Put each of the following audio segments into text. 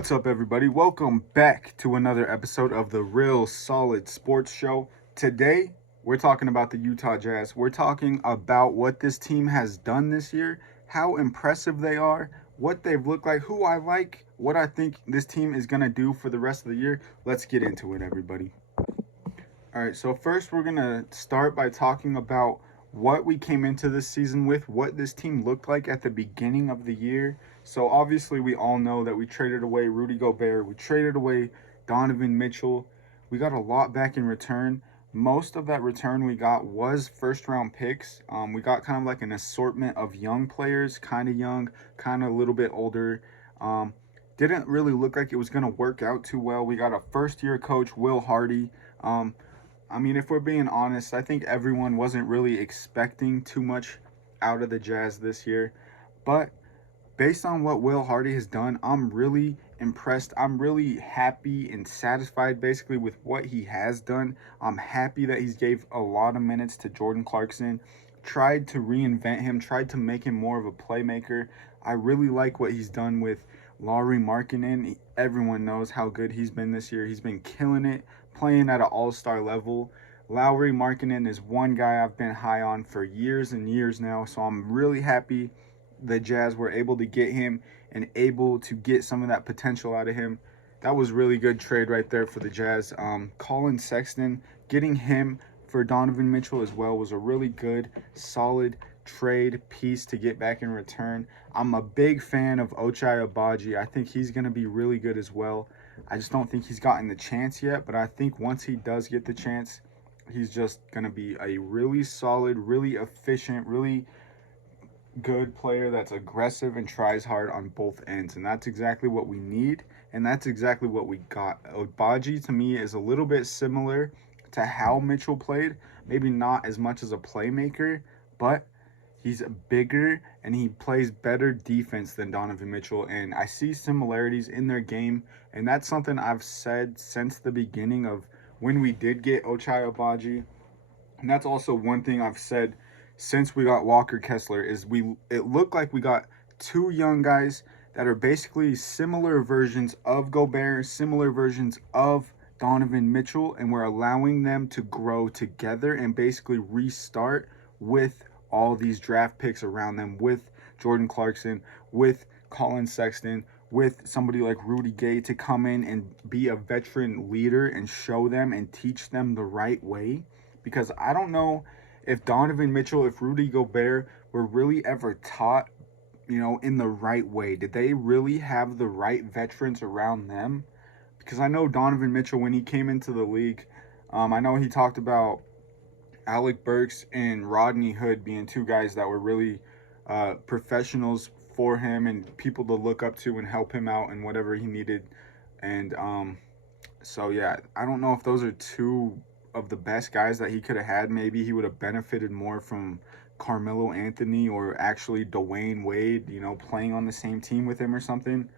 What's up, everybody? Welcome back to another episode of the Real Solid Sports Show. Today, we're talking about the Utah Jazz. We're talking about what this team has done this year, how impressive they are, what they've looked like, who I like, what I think this team is going to do for the rest of the year. Let's get into it, everybody. All right, so first, we're going to start by talking about what we came into this season with, what this team looked like at the beginning of the year. So obviously we all know that we traded away Rudy Gobert, we traded away Donovan Mitchell. We got a lot back in return. Most of that return we got was first round picks. We got kind of like an assortment of young players, kind of young, kind of a little bit older. Um, didn't really look like it was going to work out too well. We got a first year coach, Will Hardy. Um, I mean, if we're being honest, I think everyone wasn't really expecting too much out of the Jazz this year. But based on what Will Hardy has done, I'm really impressed. I'm really happy and satisfied basically with what he has done. I'm happy that he's gave a lot of minutes to Jordan Clarkson, tried to reinvent him, tried to make him more of a playmaker. I really like what he's done with Lauri Markkanen. Everyone knows how good he's been this year. He's been killing it, playing at an all-star level. Lauri Markkanen is one guy I've been high on for years and years now, so I'm really happy the Jazz were able to get him and able to get some of that potential out of him. That was really good trade right there for the Jazz. Colin Sexton, getting him for Donovan Mitchell as well was a really good, solid trade piece to get back in return. I'm a big fan of Ochai Agbaji. I think he's going to be really good as well. I just don't think he's gotten the chance yet, but I think once he does get the chance, he's just going to be a really solid, really efficient, really good player that's aggressive and tries hard on both ends, and that's exactly what we need, and that's exactly what we got. Agbaji to me is a little bit similar to how Mitchell played, maybe not as much as a playmaker, but he's bigger and he plays better defense than Donovan Mitchell, and I see similarities in their game, and that's something I've said since the beginning of when we did get Ochai Agbaji. And that's also one thing I've said since we got Walker Kessler is it looked like we got two young guys that are basically similar versions of Gobert, similar versions of Donovan Mitchell, and we're allowing them to grow together and basically restart with all these draft picks around them, with Jordan Clarkson, with Colin Sexton, with somebody like Rudy Gay to come in and be a veteran leader and show them and teach them the right way. Because I don't know if Donovan Mitchell, if Rudy Gobert were really ever taught, in the right way. Did they really have the right veterans around them? Because I know Donovan Mitchell, when he came into the league, I know he talked about Alec Burks and Rodney Hood being two guys that were really professionals for him and people to look up to and help him out and whatever he needed. And so, yeah, I don't know if those are two of the best guys that he could have had. Maybe he would have benefited more from Carmelo Anthony or actually Dwayne Wade, playing on the same team with him or something.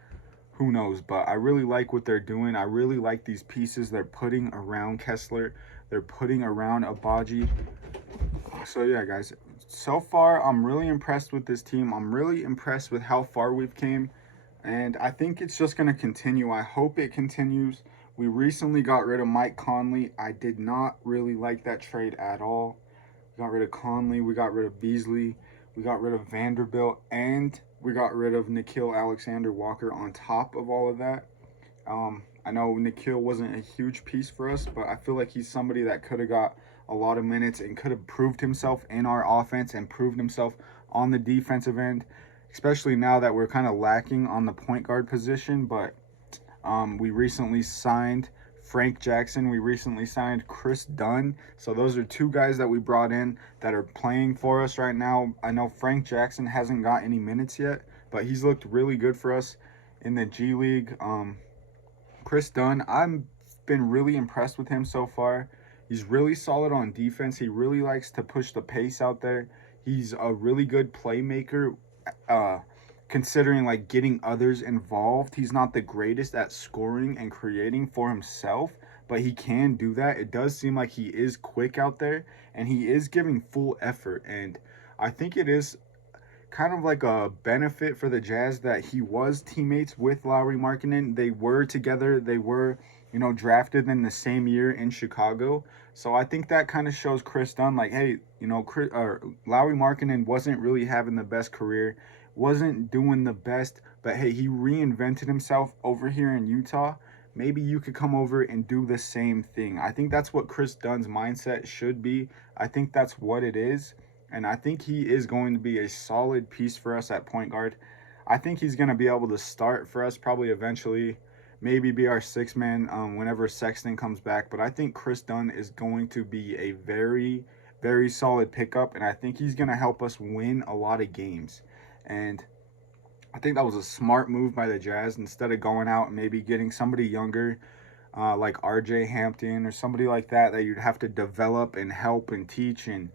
Who knows? But I really like what they're doing. I really like these pieces they're putting around Kessler. They're putting around Agbaji. So, yeah, guys, so far I'm really impressed with this team. I'm really impressed with how far we've came. And I think it's just going to continue. I hope it continues. We recently got rid of Mike Conley. I did not really like that trade at all. We got rid of Conley. We got rid of Beasley. We got rid of Vanderbilt. And we got rid of Nickeil Alexander-Walker on top of all of that. I know Nickeil wasn't a huge piece for us, but I feel like he's somebody that could have got a lot of minutes and could have proved himself in our offense and proved himself on the defensive end, especially now that we're kind of lacking on the point guard position. But we recently signed Frank Jackson. We recently signed Chris Dunn. So those are two guys that we brought in that are playing for us right now. I know Frank Jackson hasn't got any minutes yet, but he's looked really good for us in the G League. Chris Dunn, I've been really impressed with him so far. He's really solid on defense. He really likes to push the pace out there. He's a really good playmaker. Considering like getting others involved, he's not the greatest at scoring and creating for himself, but he can do that. It does seem like he is quick out there and he is giving full effort, and I think it is kind of like a benefit for the Jazz that he was teammates with Lauri Markkanen. They were together. They were, drafted in the same year in Chicago. So I think that kind of shows Chris Dunn, like, hey, Lauri Markkanen wasn't really having the best career, wasn't doing the best, but hey, he reinvented himself over here in Utah. Maybe you could come over and do the same thing. I think that's what Chris Dunn's mindset should be. I think that's what it is. And I think he is going to be a solid piece for us at point guard. I think he's going to be able to start for us probably eventually, maybe be our sixth man whenever Sexton comes back. But I think Chris Dunn is going to be a very, very solid pickup. And I think he's going to help us win a lot of games. And I think that was a smart move by the Jazz instead of going out and maybe getting somebody younger like RJ Hampton or somebody like that you'd have to develop and help and teach and,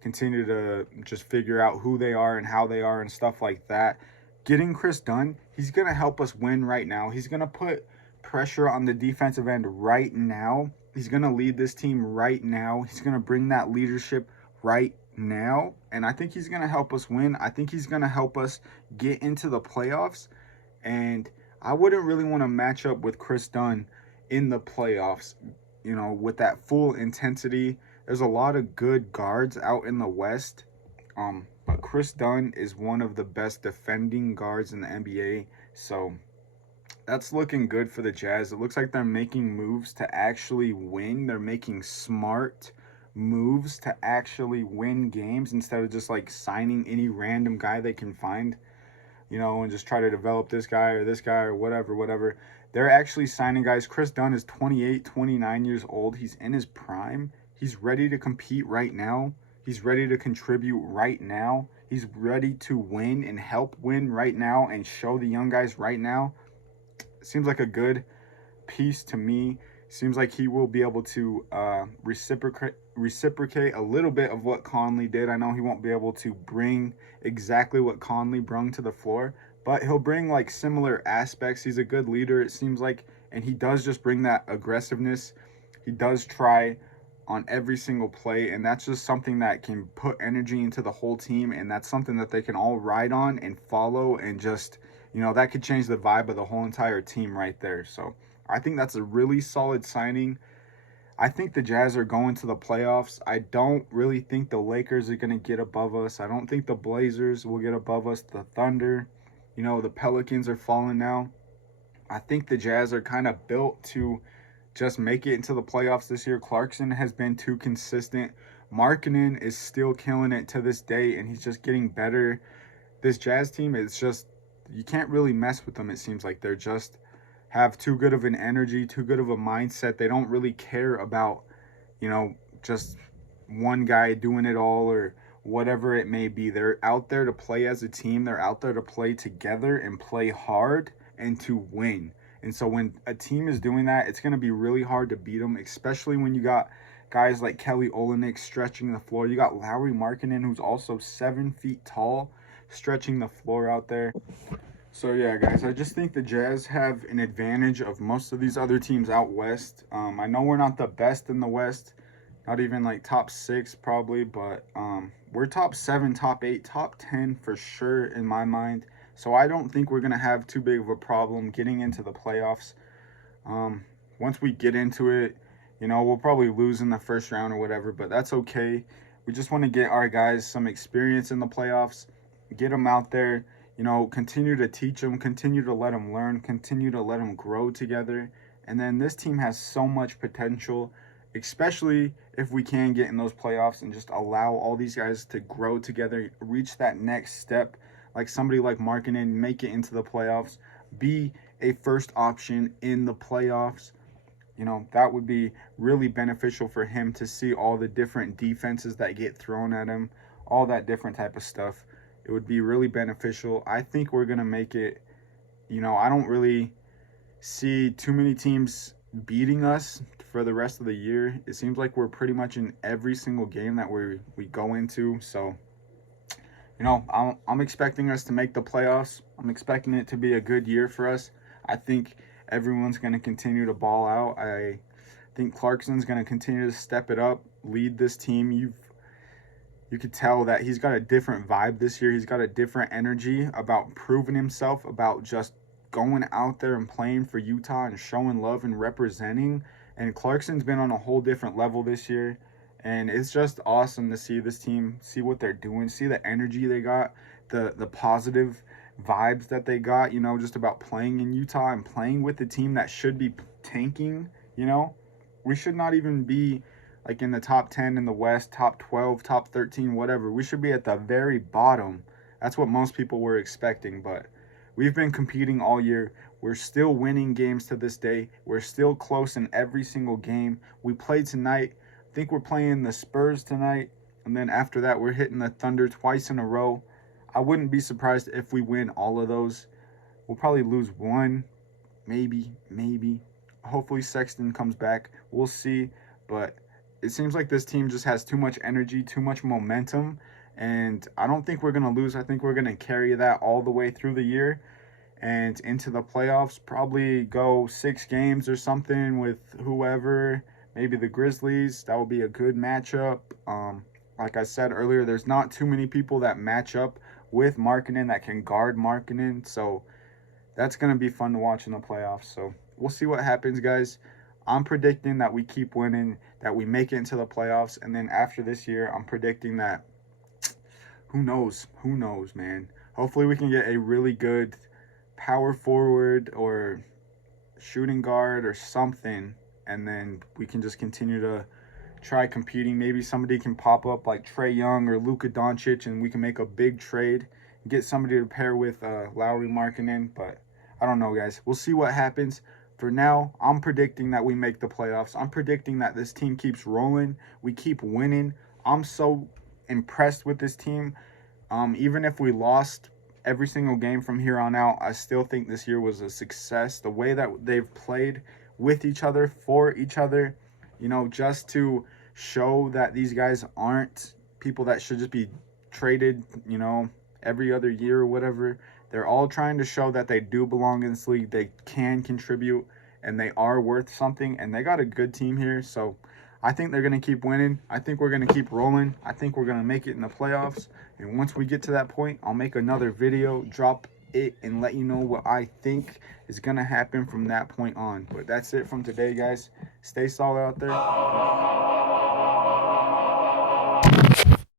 continue to just figure out who they are and how they are and stuff like that. Getting Chris Dunn, he's going to help us win right now. He's going to put pressure on the defensive end right now. He's going to lead this team right now. He's going to bring that leadership right now. And I think he's going to help us win. I think he's going to help us get into the playoffs. And I wouldn't really want to match up with Chris Dunn in the playoffs, with that full intensity. There's a lot of good guards out in the West, but Chris Dunn is one of the best defending guards in the NBA. So that's looking good for the Jazz. It looks like they're making moves to actually win. They're making smart moves to actually win games instead of just like signing any random guy they can find, and just try to develop this guy or whatever. They're actually signing guys. Chris Dunn is 28, 29 years old. He's in his prime. He's ready to compete right now. He's ready to contribute right now. He's ready to win and help win right now and show the young guys right now. Seems like a good piece to me. Seems like he will be able to reciprocate a little bit of what Conley did. I know he won't be able to bring exactly what Conley brought to the floor, but he'll bring like similar aspects. He's a good leader, it seems like, and he does just bring that aggressiveness. He does try on every single play, and that's just something that can put energy into the whole team, and that's something that they can all ride on and follow, and just, that could change the vibe of the whole entire team right there. So I think that's a really solid signing. I think the Jazz are going to the playoffs. I don't really think the Lakers are going to get above us. I don't think the Blazers will get above us. The Thunder, the Pelicans are falling now. I think the Jazz are kind of built to just make it into the playoffs this year. Clarkson has been too consistent. Markkanen is still killing it to this day, and he's just getting better. This Jazz team is just, you can't really mess with them. It seems like they're just have too good of an energy, too good of a mindset. They don't really care about, just one guy doing it all or whatever it may be. They're out there to play as a team. They're out there to play together and play hard and to win. And so when a team is doing that, it's going to be really hard to beat them, especially when you got guys like Kelly Olynyk stretching the floor. You got Lauri Markkanen, who's also 7 feet tall, stretching the floor out there. So yeah, guys, I just think the Jazz have an advantage of most of these other teams out west. I know we're not the best in the West, not even like top 6 probably, but we're top 7, top 8, top 10 for sure in my mind. So I don't think we're going to have too big of a problem getting into the playoffs. Once we get into it, we'll probably lose in the first round or whatever, but that's okay. We just want to get our guys some experience in the playoffs, get them out there, continue to teach them, continue to let them learn, continue to let them grow together. And then this team has so much potential, especially if we can get in those playoffs and just allow all these guys to grow together, reach that next step. Like somebody like Markkanen, make it into the playoffs, be a first option in the playoffs. That would be really beneficial for him to see all the different defenses that get thrown at him, all that different type of stuff. It would be really beneficial. I think we're going to make it. I don't really see too many teams beating us for the rest of the year. It seems like we're pretty much in every single game that we go into. So, I'm expecting us to make the playoffs. I'm expecting it to be a good year for us. I think everyone's going to continue to ball out. I think Clarkson's going to continue to step it up, lead this team. You could tell that he's got a different vibe this year. He's got a different energy about proving himself, about just going out there and playing for Utah and showing love and representing. And Clarkson's been on a whole different level this year. And it's just awesome to see this team, see what they're doing, see the energy they got, the positive vibes that they got, you know, just about playing in Utah and playing with the team that should be tanking, you know. We should not even be like in the top 10 in the West, top 12, top 13, whatever. We should be at the very bottom. That's what most people were expecting, but we've been competing all year. We're still winning games to this day. We're still close in every single game. We played tonight. I think we're playing the Spurs tonight, and then after that, we're hitting the Thunder twice in a row. I wouldn't be surprised if we win all of those. We'll probably lose one, maybe. Hopefully Sexton comes back. We'll see, but it seems like this team just has too much energy, too much momentum, and I don't think we're going to lose. I think we're going to carry that all the way through the year and into the playoffs. Probably go 6 games or something with whoever, maybe the Grizzlies. That will be a good matchup. Like I said earlier, there's not too many people that match up with Markkanen that can guard Markkanen, so that's going to be fun to watch in the playoffs. So we'll see what happens, guys. I'm predicting that we keep winning, that we make it into the playoffs, and then after this year, I'm predicting that, who knows, man. Hopefully we can get a really good power forward or shooting guard or something, and then we can just continue to try competing. Maybe somebody can pop up like Trae Young or Luka Doncic, and we can make a big trade, get somebody to pair with Lauri Markkanen, but I don't know, guys. We'll see what happens. For now, I'm predicting that we make the playoffs. I'm predicting that this team keeps rolling. We keep winning. I'm so impressed with this team. Even if we lost every single game from here on out, I still think this year was a success. The way that they've played with each other, for each other, you know, just to show that these guys aren't people that should just be traded, you know, every other year or whatever. They're all trying to show that they do belong in this league. They can contribute, and they are worth something, and they got a good team here. So I think they're going to keep winning. I think we're going to keep rolling. I think we're going to make it in the playoffs. And once we get to that point, I'll make another video, drop it, and let you know what I think is going to happen from that point on. But that's it from today, guys. Stay solid out there.